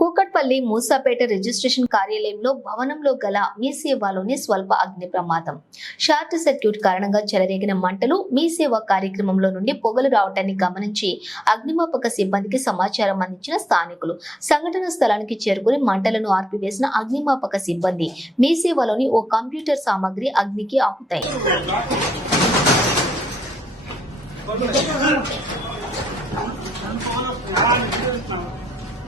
Kukatpally Moosapet registration కార్యాలయంలో భవనంలో గల మీ స్వల్ప అగ్ని ప్రమాదం షార్ట్ సర్క్యూట్ కారణంగా చెలరేగిన మంటలు మీ సేవ కార్యక్రమంలో నుండి పొగలు రావడాన్ని గమనించి అగ్నిమాపక సిబ్బందికి సమాచారం అందించిన స్థానికులు సంఘటన స్థలానికి చేరుకుని మంటలను ఆర్పివేసిన అగ్నిమాపక సిబ్బంది మీ సేవలోని ఓ కంప్యూటర్ సామాగ్రి అగ్నికి ఆపుతాయి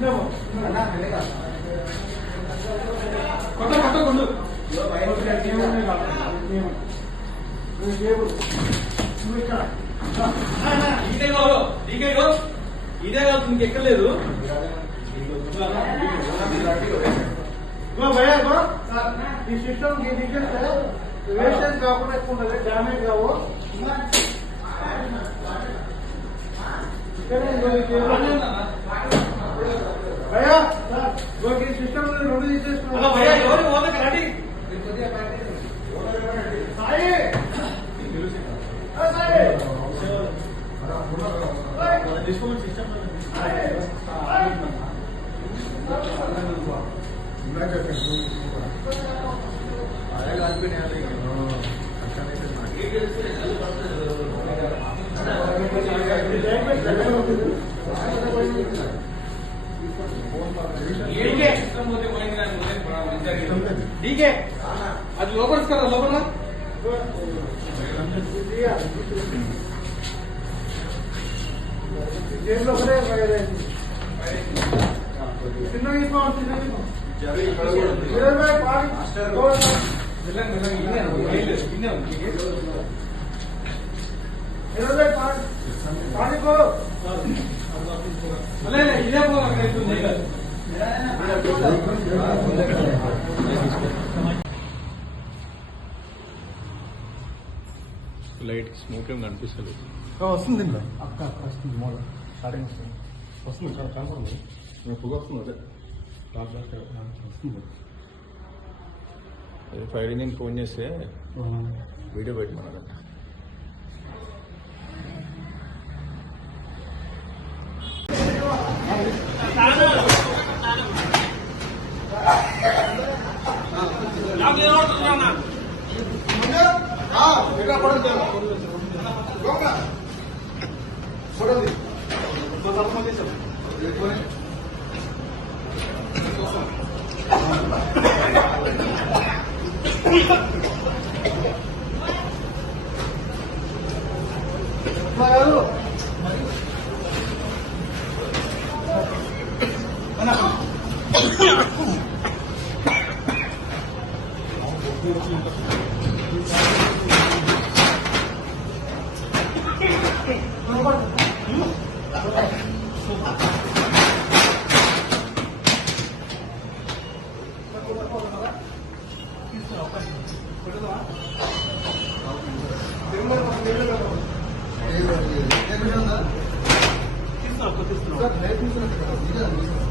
ఇదే కాదు ఇదే కాదు ఇదే కాదు నీకు ఎక్కలేదు ఈ సిస్టమ్ వేస్టేజ్ కాకుండా ఎక్కువ ఉండదు కావు ఇక్కడ భయ్యా ఇవాళ ఈ సిస్టమ్ రెండు తీసేసుకున్నా భయ్యా ఎవరు ఓదకి రండి సాయి తీసుకోమని సిస్టమ్ చెప్పండి అదే కాదు అక్కడ ठीक है ठीक है आज लोकर्स करा लोकल ఇరవై పాడు పాడుకో అదే ఇదే పోవాలి లైట్ స్మోక్ ఏం కనిపిస్తలేదు వస్తుంది అక్క అక్క వస్తుంది మూల స్టార్టింగ్ వస్తుంది వస్తుంది చాలా కన్ఫర్మ్ నేను పొగ వస్తుంది అదే టాప్ వస్తుంది ఫైర్ ఇంజిన్ ఫోన్ చేస్తే వీడియో పెట్టమన్నాడంట చూడండి Thank you. Ne Eyvallah. Ne biliyorsun lan? Kimse hakikaten. Sen ne yapıyorsun?